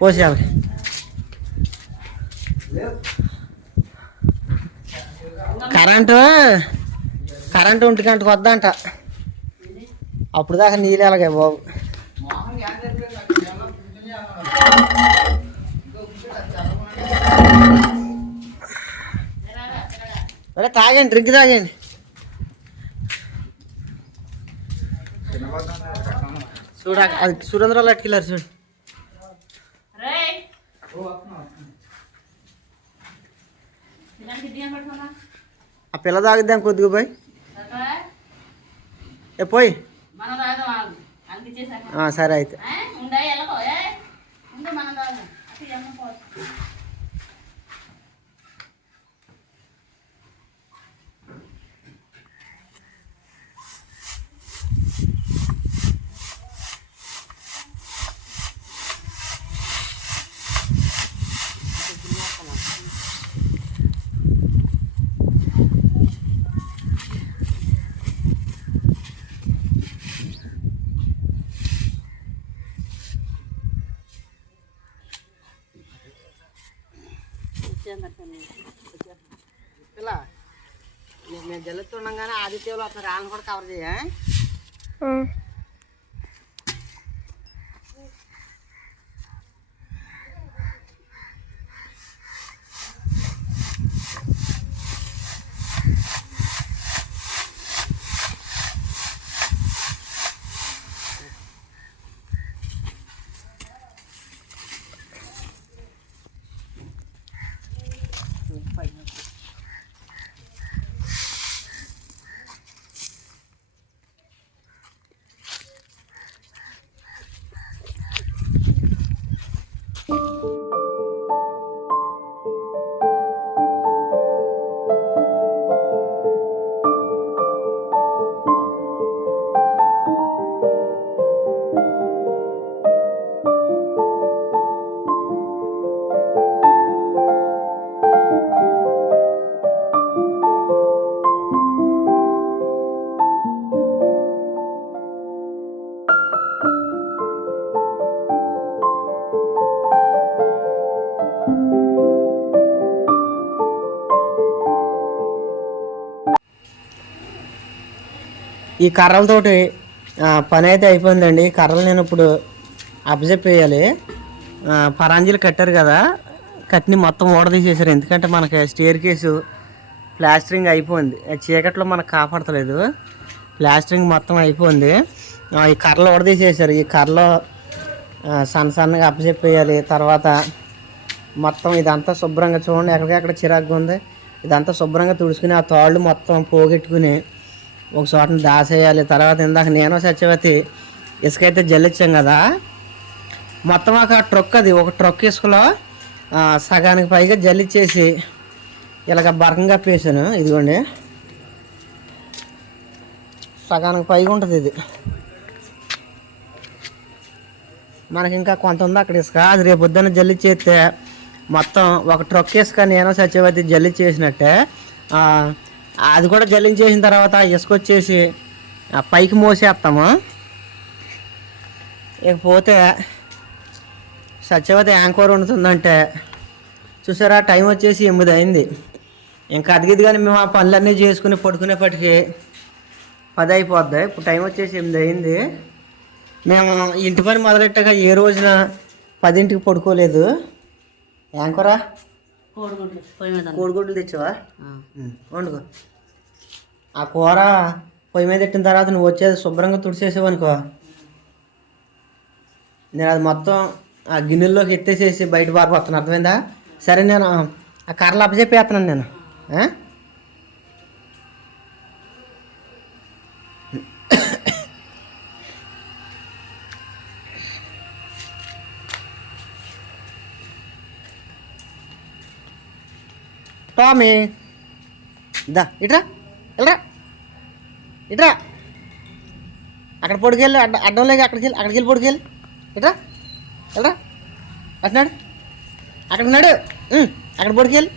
పోసేయాలి current current ఒంటి గంటకు వద్దంట. అప్పుడు దాకా నీళ్ళు ఎలాగే బాబు. అరే తాగండి డ్రింక్ తాగండి. చూడ అది సురేంద్రరావు అట్టుకెళ్ళారు చూడు. ఆ పిల్ల తాగిద్దాం కొద్దిగా పోయి. ఏ పోయి. సరే అయితే ఉండే ఎలాగో ఏ ఉండే మనం తాగుదాం అటు ఎమ్మ పోదు పిల్ల మే- మేము జల్లుతున్నాం కానీ ఆదిత్యలో వస్తారు వాళ్ళని కూడా కవర్ చేయ ఈ కర్రలతోటి పని అయితే అయిపోయిందండి. కర్రలు నేను ఇప్పుడు అబ్జర్వ్ చేయాలి పరాంజీలు కట్టారు కదా కట్టిని మొత్తం ఓడదీసేసారు ఎందుకంటే మనకి స్టేర్ కేసు ప్లాస్టరింగ్ అయిపోయింది. చీకట్లో మనకు కాపాడతలేదు. ప్లాస్టరింగ్ మొత్తం అయిపోయింది. ఈ కర్రలు ఓడదీసేసారు ఈ కర్రలో సన్న సన్నగా అప్పచెప్పేయాలి తర్వాత మొత్తం ఇదంతా శుభ్రంగా చూడండి. ఎక్కడికెక్కడ చిరాకుగా ఉంది. ఇదంతా శుభ్రంగా తుడుచుకుని ఆ తాళ్ళు మొత్తం పోగొట్టుకుని ఒక చోటని దాసేయాలి. తర్వాత ఇందాక నేను సత్యవతి ఇసుక అయితే జల్లిచ్చాం కదా. మొత్తం ఒక ట్రక్ అది. ఒక ట్రక్ ఇసుకలో సగానికి పైగా జల్లిచ్చేసి ఇలాగ బరకం కప్పేసాను ఇదిగోండి. సగానికి పైగా ఉంటుంది ఇది. మనకి ఇంకా కొంత ఉంది అక్కడ ఇసుక. అది రేపు పొద్దున్న జల్లి చేస్తే మొత్తం ఒక ట్రక్ ఇసుక నేను సత్యవతి జల్లి చేసినట్టే అది కూడా జల్లించేసిన తర్వాత ఇసుకొచ్చేసి ఆ, పైకి మోసేస్తాము. ఇకపోతే సత్యవతి యాంకోర్ వండుతుందంటే చూసారా టైం వచ్చేసి ఎనిమిది అయింది. ఇంకా అదిగిది కానీ మేము ఆ పనులన్నీ చేసుకుని పడుకునేప్పటికీ పది అయిపోద్ది. ఇప్పుడు టైం వచ్చేసి ఎనిమిది అయింది. మేము ఇంటి పని మొదలెట్టాక ఏ రోజున పదింటికి పడుకోలేదు. యాంకోరా? కోడిగుడ్లు పొయ్యి మీద కోడిగుడ్లు తెచ్చావా? వండుకో. ఆ కూర పొయ్యి మీద పెట్టిన తర్వాత నువ్వు వచ్చేది శుభ్రంగా తుడిచేసావు అనుకో. నేను అది మొత్తం ఆ గిన్నెల్లోకి ఎత్తేసేసి బయట పారిపోతాను అర్థమైందా? సరే నేను ఆ కర్రలు అప్పచెప్పేస్తున్నాను నేను. టామీ దా ఇట్రా వెళ్ళరా ఇట్రా. అక్కడ పొడికెళ్ళి అడ్డ అడ్డం లేక అక్కడికి వెళ్ళి అక్కడికి వెళ్ళి పొడికెళ్ళి ఇట్రా వెళ్ళరా అట్నాడు అక్కడికి ఉన్నాడు అక్కడ పొడికెళ్ళి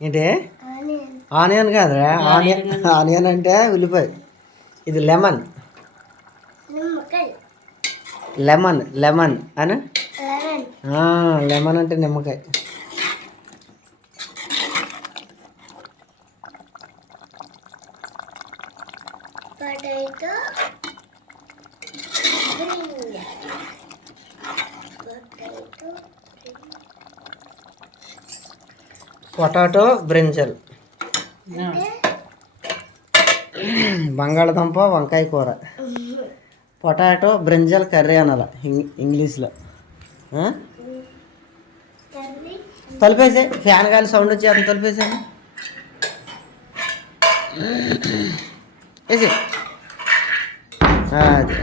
ఏంటి ఆనియన్ ఆనియన్ కాదురా ఆనియన్ ఆనియన్ అంటే ఉల్లిపాయ ఇది లెమన్ నిమ్మకాయ లెమన్ లెమన్ అని లెమన్ ఆ, లెమన్ అంటే నిమ్మకాయ పొటాటో పొటాటో potato brinjal. బంగాళదుంప వంకాయ కూర. పొటాటో బ్రింజల్ కర్రీ అనాల ఇంగ్లీష్లో. తలిపేసే ఫ్యాన్ గాలి సౌండ్ వచ్చి అతను తలిపేసాను వేసే అది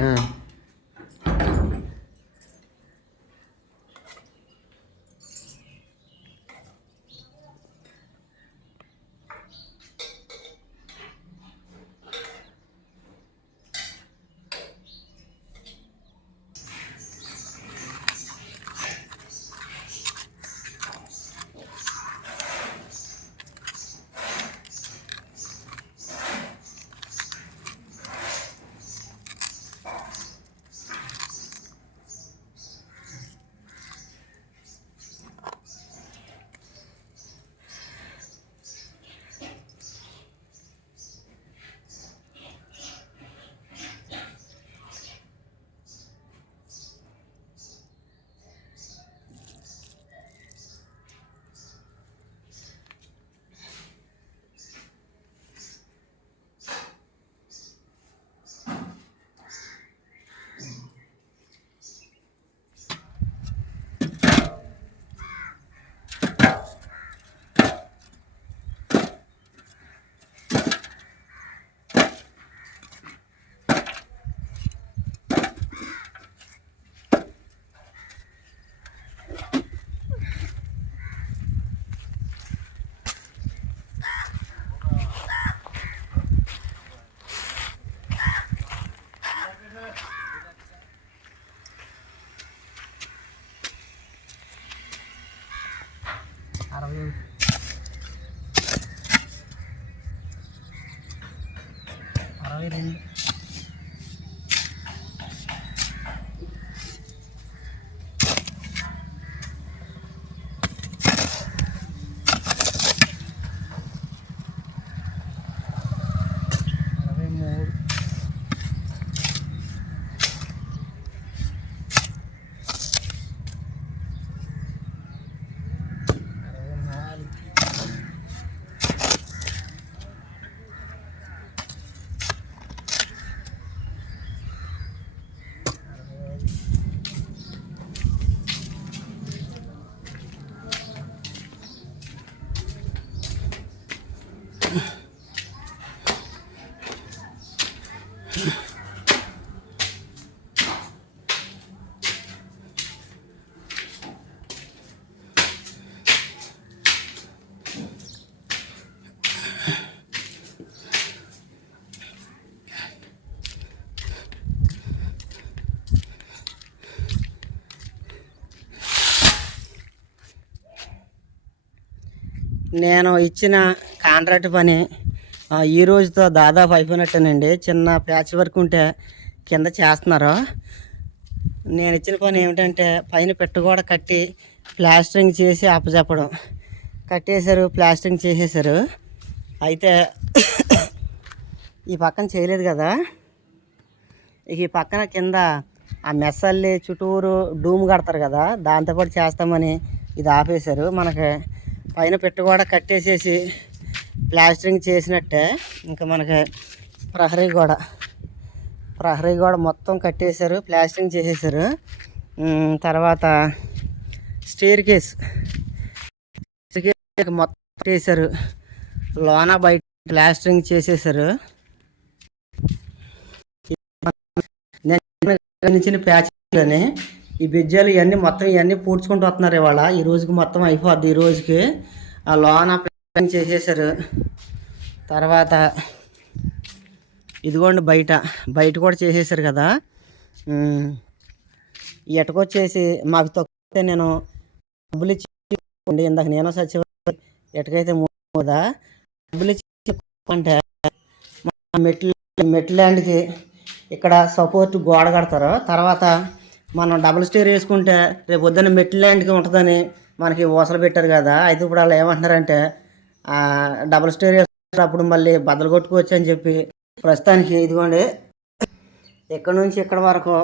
నేను ఇచ్చిన కాంట్రాక్ట్ పని ఈ రోజుతో దాదాపు అయిపోయినట్టేనండి. చిన్న ప్యాచ్ వర్క్ ఉంటే కింద చేస్తున్నారు. నేను ఇచ్చిన పని ఏమిటంటే పైన పెట్టగోడ కట్టి ప్లాస్టరింగ్ చేసి అప్పచెప్పడం కట్టేశారు ప్లాస్టరింగ్ చేసేసారు అయితే ఈ పక్కన చేయలేదు కదా. ఇక ఈ పక్కన కింద ఆ మెస్సల్లి చుట్టూరు డూమ్ కడతారు కదా దాంతోపాటు చేస్తామని ఇది ఆపేశారు. మనకి పైన పెట్టు కూడా కట్టేసేసి ప్లాస్టరింగ్ చేసినట్టే ఇంకా మనకి ప్రహరీ గోడ. ప్రహరీ గోడ మొత్తం కట్టేశారు ప్లాస్టరింగ్ చేసేసారు తర్వాత స్టేర్ కేస్. మొత్తం కట్టేశారు. లోన బయట ప్లాస్టరింగ్ చేసేసారు గమనించిన ప్యాచ్లోనే ఈ బిజ్జాలు ఇవన్నీ మొత్తం ఇవన్నీ పూడ్చుకుంటూ వస్తున్నారు ఇవాళ. ఈ రోజుకి మొత్తం అయిపోద్ది ఈ రోజుకి. ఆ లోన పని చేసేసారు తర్వాత ఇదిగోండి బయట. బయట కూడా చేసేసారు కదా. ఎటకొచ్చేసి మాకు తక్కువ నేను డబ్బులు ఇచ్చి ఇందాక నేను సచివ ఎటుకైతే మూదా డబ్బులు ఇచ్చి అంటే మెట్లు మెట్లు ల్యాండ్కి ఇక్కడ సపోర్ట్ గోడ కడతారు. తర్వాత మనం డబుల్ స్టేర్ వేసుకుంటే రేపు పొద్దున్న మెట్లు ల్యాండ్కి ఉంటుందని మనకి ఊసలు పెట్టారు కదా. అయితే ఇప్పుడు వాళ్ళు ఏమంటున్నారంటే డబుల్ స్టోరీ అప్పుడు మళ్ళీ బద్దలు కొట్టుకోవచ్చు అని చెప్పి ప్రస్తుతానికి ఇదిగోండి. ఇక్కడ నుంచి ఇక్కడ వరకు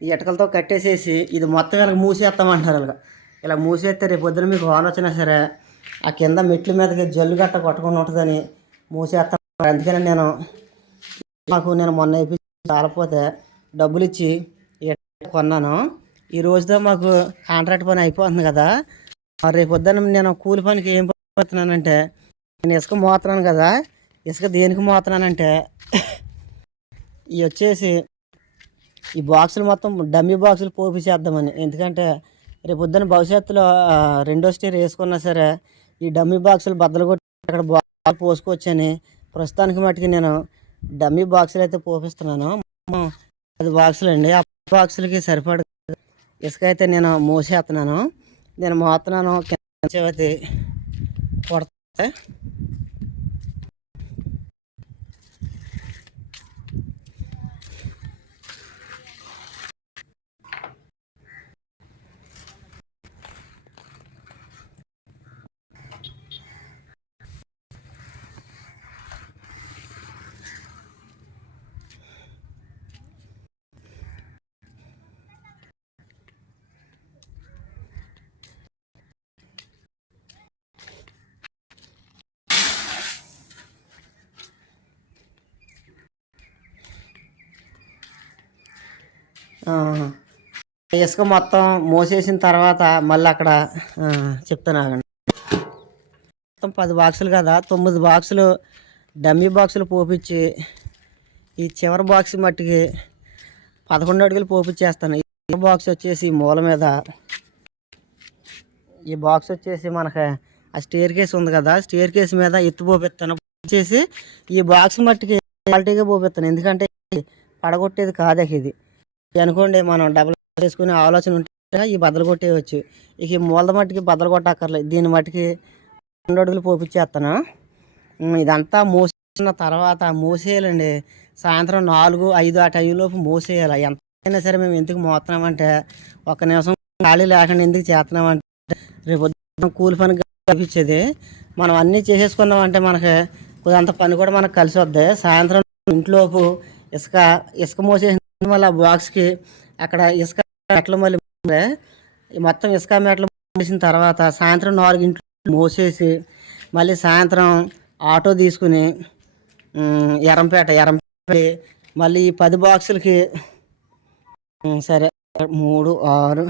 ఈ ఇటుకలతో కట్టేసేసి ఇది మొత్తం ఇలా మూసేస్తామంటారు ఇలా ఇలా మూసేస్తే రేపు పొద్దున మీకు వాన వచ్చినా సరే ఆ కింద మెట్ల మీదకి జల్లు గట్ట కొట్టకుండా ఉంటుందని మూసేస్తాం. అందుకని నేను మాకు నేను మొన్న వేయించి చాలపోతే డబ్బులు ఇచ్చి కొన్నాను. ఈ రోజుతో మాకు కాంట్రాక్ట్ పని అయిపోతుంది కదా. రేపు పొద్దున నేను కూలి పనికి ఏం పోతున్నానంటే నేను ఇసుక మోతున్నాను కదా ఇసుక దేనికి మోతున్నానంటే ఇవి వచ్చేసి ఈ బాక్సులు మొత్తం డమ్మీ బాక్సులు పోపి చేద్దామని ఎందుకంటే రేపు పొద్దున్న భవిష్యత్తులో రెండో స్టేర్ వేసుకున్నా సరే ఈ డమ్మీ బాక్సులు బద్దలు కొట్టి అక్కడ బాక్స్ పోసుకోవచ్చని ప్రస్తుతానికి మట్టుకి నేను డమ్మీ బాక్సులు అయితే పోపిస్తున్నాను. మొత్తం పది బాక్సులు అండి ఆ బాక్సులకి సరిపడ ఇసుక అయితే నేను మోసేస్తున్నాను నేను మోస్తున్నాను కింద E? ఇసుక మొత్తం మోసేసిన తర్వాత మళ్ళీ అక్కడ చెప్తాను ఆగండి. మొత్తం పది బాక్సులు కదా తొమ్మిది బాక్సులు డమ్మీ బాక్సులు పోపించి ఈ చివరి బాక్స్ మట్టికి పదకొండు అడుగులు పోపించేస్తాను ఈ చివరి బాక్స్ వచ్చేసి మూల మీద. ఈ బాక్స్ వచ్చేసి మనకి ఆ స్టేర్ కేస్ ఉంది కదా స్టేర్ కేసు మీద ఎత్తు పోపిస్తాను. వచ్చేసి ఈ బాక్స్ మట్టికి క్వాలిటీగా పోపిస్తాను. ఎందుకంటే పడగొట్టేది కాదే ఇది. అనుకోండి మనం డబుల్ చేసుకునే ఆలోచన ఉంటే ఈ బద్దలు కొట్టేయచ్చు. ఇక ఈ మట్టికి బద్దలు కొట్టక్కర్లేదు. దీని మట్టికి రెండు అడుగులు పోపించేస్తాను ఇదంతా మోసిన తర్వాత మోసేయాలండి. సాయంత్రం నాలుగు ఐదు ఆ టైంలోపు మోసేయాలి. ఎంతైనా సరే మేము ఎందుకు మోస్తున్నామంటే ఒక నిమిషం ఖాళీ లేకుండా ఎందుకు చేస్తున్నామంటే రేపు పొద్దున్న కూలి పని కనిపించేది మనం అన్నీ చేసేసుకున్నామంటే మనకి అంత పని కూడా మనకు కలిసి వద్ది సాయంత్రం ఇంట్లోపు ఇసుక ఇసుక మోసేసిన మళ్ళీ ఆ బాక్స్కి అక్కడ ఇసుక మెట్లు మళ్ళీ మొత్తం ఇసుక మెట్లు మోసిన తర్వాత సాయంత్రం నాలుగింటి మోసేసి మళ్ళీ సాయంత్రం ఆటో తీసుకుని ఎరంపేట ఎరంపేట మళ్ళీ ఈ పది బాక్సులకి సరే మూడు ఆరు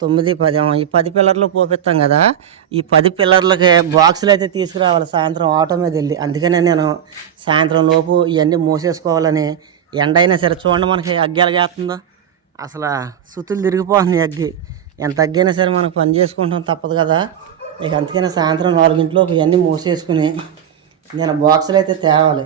తొమ్మిది పది ఈ పది పిల్లర్లు పోపిస్తాం కదా ఈ పది పిల్లర్లకి బాక్సులు అయితే తీసుకురావాలి సాయంత్రం ఆటో మీద వెళ్ళి. అందుకనే నేను సాయంత్రం లోపు ఇవన్నీ మోసేసుకోవాలని ఎండ అయినా సరే చూడండి మనకి అగ్గి ఎలాగేస్తుందో అసలు సుతులు తిరిగిపోతుంది అగ్గి. ఎంత అగ్గైనా సరే మనకు పని చేసుకుంటాం తప్పదు కదా. ఇక అందుకనే సాయంత్రం నాలుగింట్లోకి ఇవన్నీ మూసేసుకుని నేను బాక్సులు అయితే తేవాలి.